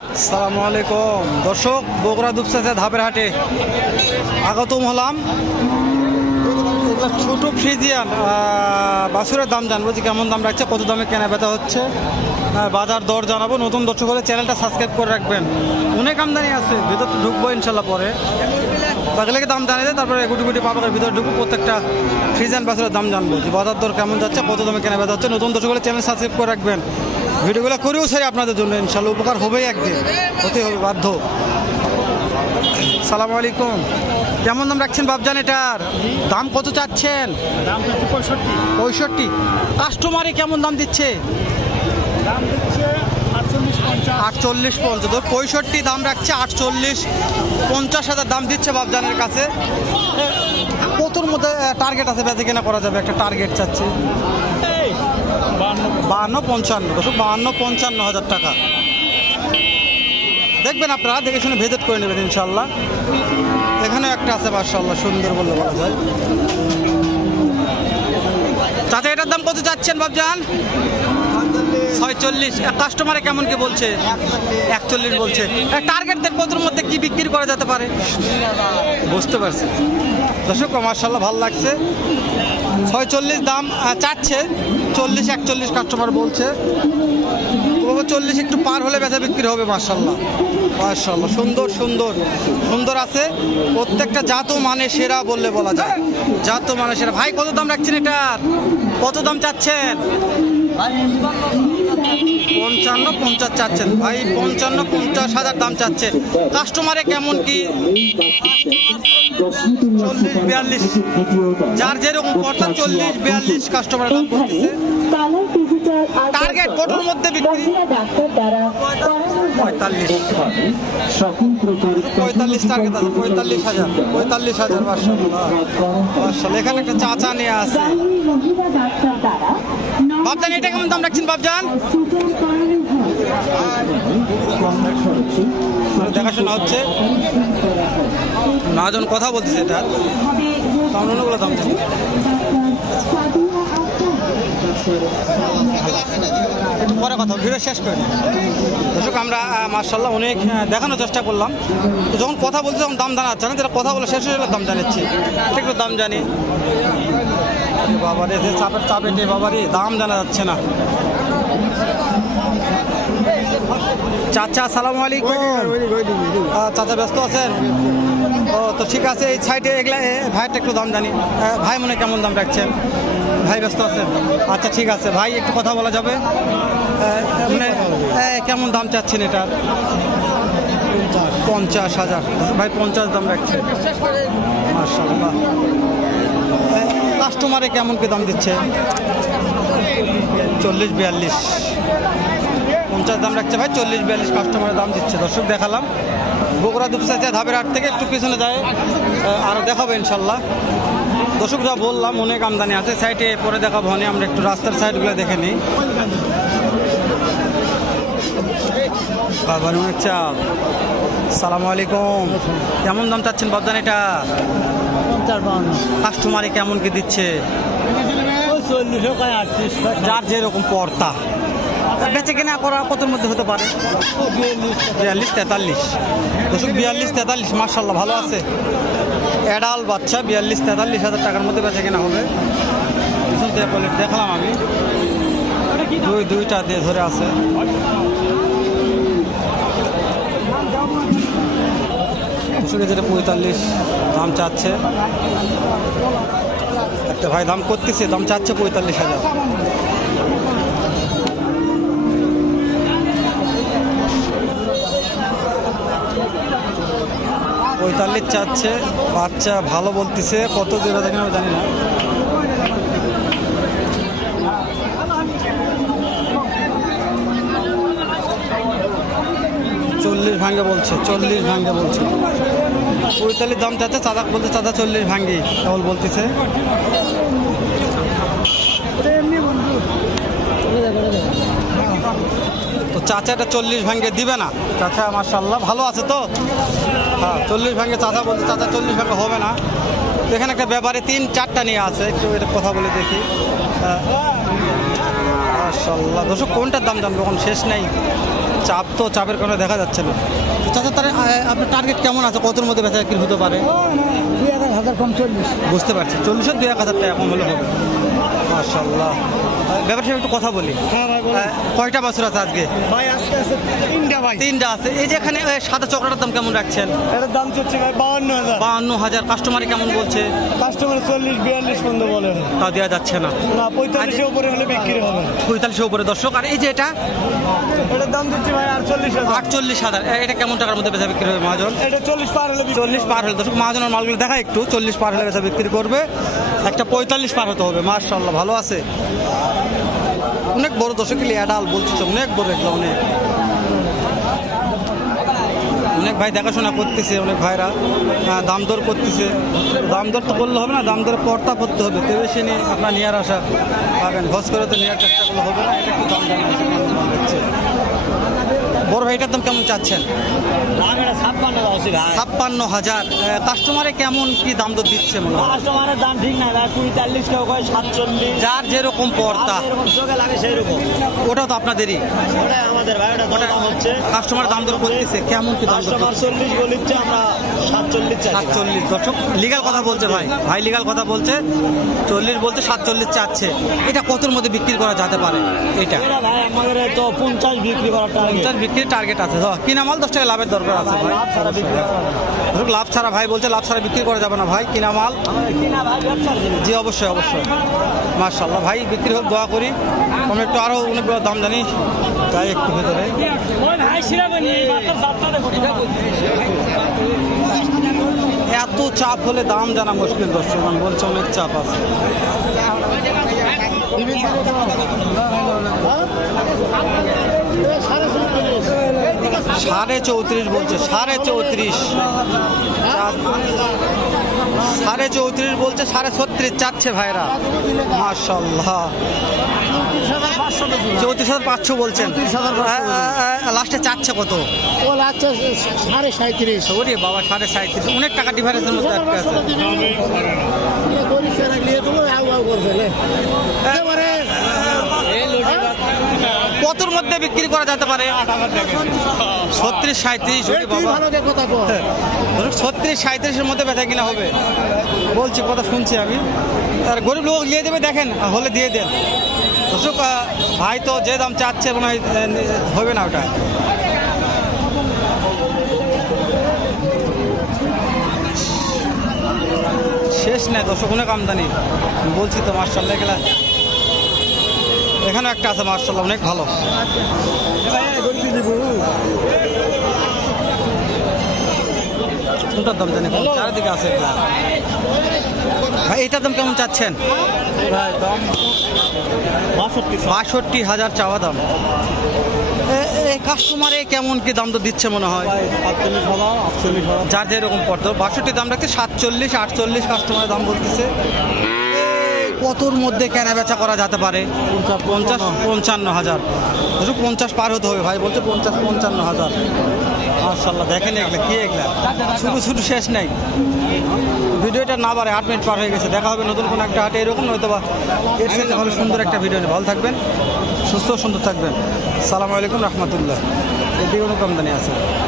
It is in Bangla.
আসসালামু আলাইকুম দর্শক, বগুড়া দুপচাঁচা ধাপের হাটে আগতম হলাম। ছোট ফ্রিজিয়ান বাছুরের দাম জানবো যে কেমন দাম রাখছে, কত দামে কেনা বেচা হচ্ছে, বাজার দর জানাবো। নতুন দর্শক হলে চ্যানেলটা সাবস্ক্রাইব করে রাখবেন। অনেক আমদানি আছে, ভিতর তো ঢুকবো ইনশাল্লাহ পরে। তাহলে দাম জানিয়ে দেয়, তারপরে গুটি গুটি পাবকের ভিতরে ঢুকবো, প্রত্যেকটা ফ্রিজিয়ান বাছুরের দাম জানবো যে বাজার দর কেমন যাচ্ছে, কত দামে কেনা বেচা হচ্ছে। নতুন দর্শক হলে চ্যানেল সাবস্ক্রাইব করে রাখবেন। ভিডিওগুলো করেও সারি আপনাদের জন্য, ইনশাল্লাহ উপকার হবেই, একদিন হতে হবে বাধ্য। সালাম আলাইকুম, কেমন দাম রাখছেন বাবজান? এটার দাম কত চাচ্ছেন? দাম 65। কাস্টমারে কেমন দাম দিচ্ছে? দাম দিচ্ছে 48, 50। 65 দাম রাখছে, 48, 50,000 দাম দিচ্ছে বাবজানের কাছে। কতর মধ্যে টার্গেট আছে বেচে কেনা করা যাবে? একটা টার্গেট চাচ্ছে 52-55, 52-55,000 টাকা। দেখবেন আপনারা, দেখে শুনে ভিজিট করে নেবেন ইনশাল্লাহ। এখানে একটা আছে মাশাআল্লাহ, সুন্দর বললে বলা যায়। চাচা এটার দাম কত চাচ্ছেন বাবজান? 46। কাস্টমারে কেমন কি বলছে? 41 বলছে। টার্গেট দেন কতর মধ্যে কি বিক্রি করা যেতে পারে? বুঝতে পারছি দর্শক, মাশাআল্লাহ ভালো লাগছে। 46 দাম চাচ্ছে, 40-41 কাস্টমার বলছে। 40 একটু পার হলে বেচা বিক্রি হবে। মাশাআল্লাহ মাশাআল্লাহ, সুন্দর সুন্দর সুন্দর আছে। প্রত্যেকটা জাতও মানে সেরা বললে বলা যায়, জাতও মানে সেরা। ভাই কত দাম রাখছেন এটার? কত দাম চাচ্ছেন? 55-50 চাচ্ছেন ভাই, 55-50,000 দাম চাচ্ছে। কাস্টমারে কেমন কি? 40-42, যার যেরকম কথা 40-42 কাস্টমারের দাম বলতেছে। টার্গেট কতর মধ্যে বিক্রি? 45 টার্গেট আছে, 45,000। মাশাআল্লাহ, এখানে একটা চাচা নিয়ে আছে। বাবজান এটা কেমন দাম রাখছেন বাবজান? দেখাশোনা হচ্ছে, মহাজন কথা বলতেছে। এটা অন্যগুলো দাম পরে কথা, ভিডিও শেষ করে দর্শক। আমরা মাশাআল্লাহ অনেক দেখানোর চেষ্টা করলাম, তো যখন কথা বলছি তখন দাম জানাচ্ছে না, যেটা কথা বলে শেষ হয়ে গেলে দাম জানাচ্ছি। একটু দাম জানি বাবারে, যে চাপের চাপেটে বাবারে, দাম জানা যাচ্ছে না। চাচা আসসালামু আলাইকুম। চাচা ব্যস্ত আছেন? ও তো ঠিক আছে, এই সাইডে এগুলা ভাইটা একটু দাম জানি। ভাই মনে কেমন দাম রাখছেন? ভাই ব্যস্ত আছেন? আচ্ছা ঠিক আছে ভাই, একটু কথা বলা যাবে? মানে কেমন দাম চাচ্ছেন এটার? 50,000 ভাই, 50 দাম রাখছে। মাশাআল্লাহ, কাস্টমারে কেমন কি দাম দিচ্ছে? 40-42, 50 দাম রাখছে ভাই, 40-42 কাস্টমারের দাম দিচ্ছে। দর্শক দেখালাম বগুড়া দুপচাঁচা ধাপের হাট থেকে। একটু পিছনে যায় আরও দেখাবো ইনশাল্লাহ। দর্শক যা বললাম, অনেক আমদানি আছে। সাইডে পরে দেখাবো, আমরা একটু রাস্তার সাইডগুলো দেখে নিই। বাবার অনেক চাপ। সালামু আলাইকুম, কেমন দাম চাচ্ছেন বাবজান এটা? 50-52। কাস্টমারে কেমন কি দিচ্ছে? 40-38, যার যেরকম পর্তা। বেচে কেনা করা কতর মধ্যে হতে পারে? 42-43। দর্শক 42-43, মাশাআল্লাহ ভালো আছে। অ্যাডাল বাচ্চা 42-43,000 টাকার মধ্যে বেচে কেনা হবে। দেখলাম আমি দুইটা দিয়ে ধরে আছে। যেটা 45 দাম চাচ্ছে। একটা ভাই দাম করতেছে, দাম চাচ্ছে 45,000। চাচ্ছে, বাচ্চা ভালো বলতেছে। কত দেবে দেখেন আমি জানি না। চল্লিশ ভাঙ্গে বলছে, 40 ভাঙ্গে বলছে। 45 দাম চাচ্ছে। চাচা বলতে, চাচা 40 ভাঙ্গি কেবল বলতেছে। তো চাচাটা 40 ভাঙ্গে দিবে না। চাচা মাশাআল্লাহ ভালো আছে তো? হ্যাঁ, 40 ভাঙ্গে চাচা বলছে। চাচা 40 ভাঙ্গে হবে না। এখানে একটা ব্যাপারে 3-4টা নিয়ে আছে, একটু এটা কথা বলে দেখি। মাশাআল্লাহ দর্শক কোনটার দাম জানবো এখন শেষ নাই, চাপ তো চাপের কারণে দেখা যাচ্ছে না। চাচা তার আপনার টার্গেট কেমন আছে, কতর মধ্যে বেচা বিক্রি হতে পারে? 2,000 কম 40। বুঝতে পারছি 40-এর 2-1,000 টাকা কম হলে হবে। মাশাআল্লাহ ব্যাপার সাথে একটু কথা বলি। হ্যাঁ ভাই বলুন। কয়টা বাছুর আছে আজকে? ভাই আজকে আছে 3টা ভাই। 3টা আছে। এই যে এখানে সাদা চক্রটার দাম কেমন রাখছেন? এটার দাম চলছে ভাই 52,000। 52,000। কাস্টমারে কেমন বলছে? কাস্টমার 40-42 পর্যন্ত বলে। তা দেওয়া যাচ্ছে না, না 45 এর উপরে হলে বিক্রি হবে। 45-এর উপরে দর্শক। আর এই যে এটা এটার দাম চলছে ভাই 48,000। 48,000। এটা কেমন টাকার মধ্যে বেচা বিক্রি হবে মহাজন? এটা 40 পার হলে 40 পার হলে দর্শক মহাজনের মালগুলো দেখা একটু 40 পার হলে বেচা বিক্রি করবে। একটা 45 পার হতে হবে। মাশাআল্লাহ ভালো আছে, অনেক বড় দর্শক অ্যাডাল বলছি, অনেক বড় এগুলো, অনেক অনেক ভাই দেখাশোনা করতেছে, অনেক ভাইরা দাম দর করতেছে। দাম দর তো করলে হবে না, দাম দরে পর্তা করতে হবে। তো বেশি নিয়ে আপনার নেওয়ার আশা পাবেন, ঘস করে তো নেওয়ার চেষ্টা করলে হবে না। এটা একটু দাম হচ্ছে। বড় ভাইটার দাম কেমন চাচ্ছেন? 56,000। কাস্টমারে কেমন কি দাম দর দিচ্ছে মনে হয়? কাস্টমারের দাম ঠিক না, 45 কেউ কয় 47। যার যেরকম পর্তা এরকম চোখে লাগে সেই রকম। ওটাও তো আপনাদেরই। ওটাই আমাদের ভাই, ওটা দাম হচ্ছে। কাস্টমার দাম দর করতেছে, কেমন কি দাম দর কাস্টমার করতেছে? 40 বলিচ্ছে, আমরা 47 চাই। 47 দর্শক লিগাল কথা বলছে ভাই, ভাই লিগাল কথা বলছে। 40 বলতে 47 চাচ্ছে। এটা কতর মধ্যে বিক্রি করা যেতে পারে? এটা এটা ভাই আমাদের তো 50 বিক্রি করার টার্গেট। 50 বিক্রির টার্গেট আছে তো কিনা মাল 10 টাকা লাভের দরকার আছে ভাই। লাভ ছাড়া বিক্রি করা যাবে না। ধরুন লাভ ছাড়া ভাই বলছে, লাভ ছাড়া বিক্রি করা যাবে না ভাই, কিনা মাল। আমাদের কিনা ভাই ব্যবসার জিনিস। জি অবশ্যই অবশ্যই। মাশাআল্লাহ ভাই বিক্রি হোক, দোয়া করি। আমরা একটু আরও অনেক বড় দাম জানি, তাই একটু ভেতরে এত চাপ হলে দাম জানা মুশকিল দর্শক, আমি বলছি অনেক চাপ আছে। সাড়ে 34 বলছে, 34.5। 34.5 বলছে, 36.5 চাচ্ছে ভাইরা। মাশাআল্লাহ 34,500 বলছেন। লাস্টে চাচ্ছে কত? ও লাগছে 37.5। ওরে বাবা 37.5, অনেক টাকা ডিফারেন্সের মধ্যে একটা আছে। কতর মধ্যে বিক্রি করা যেতে পারে? 36-37। ওরে বাবা 36-37-এর মধ্যে বেচা কিনা হবে বলছি, কথা শুনছি আমি। আর গরিব লোক নিয়ে দেবে, দেখেন হলে দিয়ে দেন দর্শক। ভাই তো যে দাম চাচ্ছে মনে হয় হবে না ওটা। শেষ নাই দর্শক, অনেক আমদানি বলছি তো। মার্শাল্লাহ এগুলা এখানে একটা আছে, মার্শাল্লাহ অনেক ভালো। কোনটার দাম জানি, চারিদিকে আছে এগুলা। ভাই এটার দাম কেমন চাচ্ছেন? 62,000 চাওয়া দাম। কাস্টমারে কেমন কি দাম তো দিচ্ছে মনে হয়? 48,000। যার যেরকম পড়তো। 62 দাম রাখছে, 47-48 কাস্টমারের দাম বলতেছে। কতর মধ্যে কেনা বেচা করা যেতে পারে? 50-55,000। 50 পার হতে হবে ভাই বলছে, 50-55,000। মাশাআল্লাহ দেখেন এগুলা কি, এগুলা শুধু শুধু শেষ নাই। ভিডিওটা না বাড়ে 8 মিনিট পার হয়ে গেছে। দেখা হবে নতুন কোনো একটা হাটে এরকম, নয়তো বা এর সাথে ভালো সুন্দর একটা ভিডিও নিয়ে। ভালো থাকবেন, সুস্থ সুন্দর থাকবেন। সালামু আলাইকুম রহমতুল্লাহ। এদিকে কোনো আমদানি আছে।